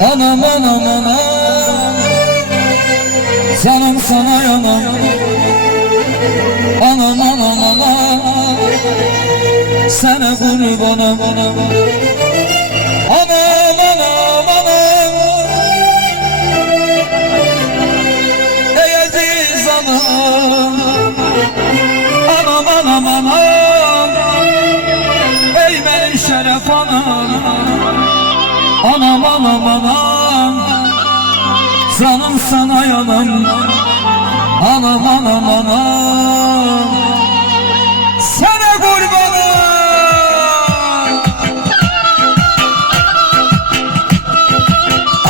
Anam anam anam, canım sana yanam. Anam anam anam, sana kurbanım. Anam anam anam, ey aziz anam. Anam anam anam, ey benim şeref anam. Anam anam anam, canım sana yanam. Anam anam anam, sana kurbanım.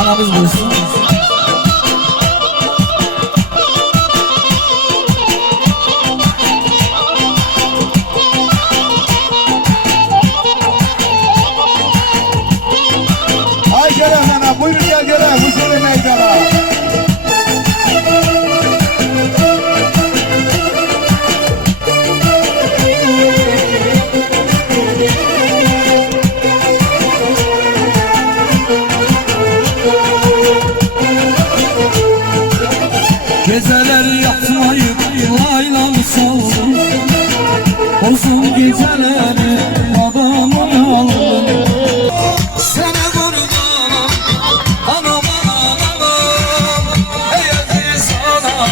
Anamız bulsun. Ay gelen ana, buyurun gel huzurlu meydana. Geceler yatmayıp laylan saldım, uzun geceleri adamı aldım. Sana kurbanım, anam anam anam, ey aziz anam.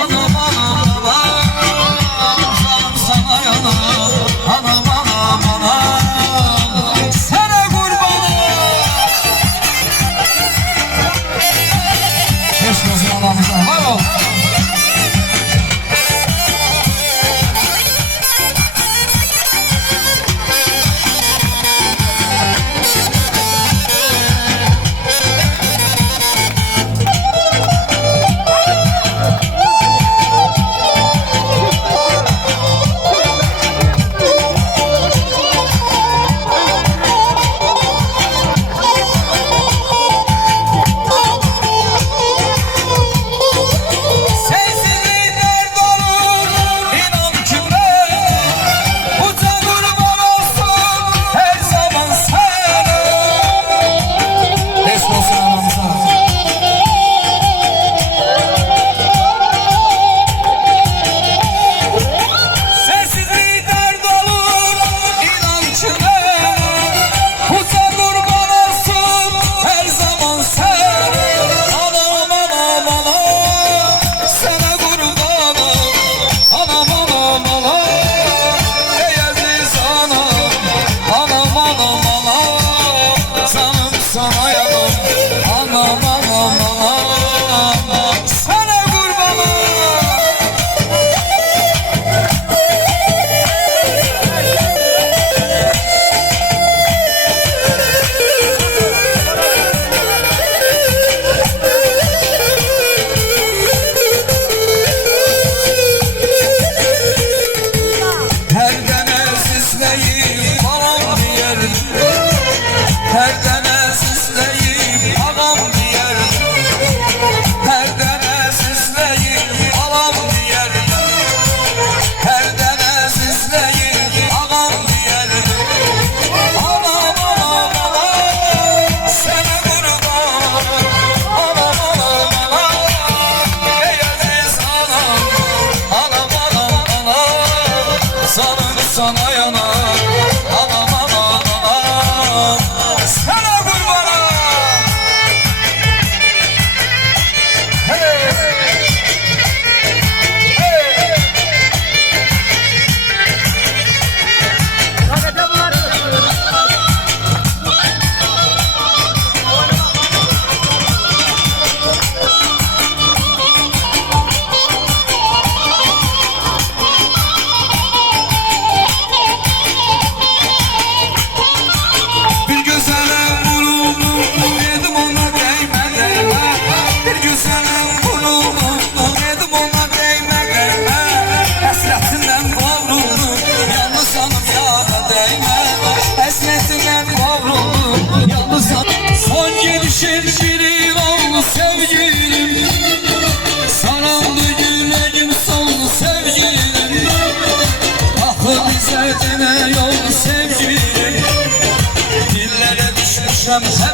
Anam anam anam, canım sana yanam. Anam anam anam, sana kurbanım. Hoş olsun Allah'ımıza, var ol.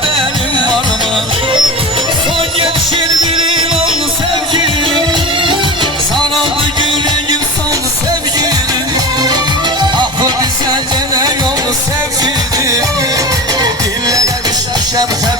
bedenim var mı? Son gelişir bir yıl sevgilim, sarıldı gülüm son sevgilim. Ah bize ne yol sevgilim, dillere düşer şerfe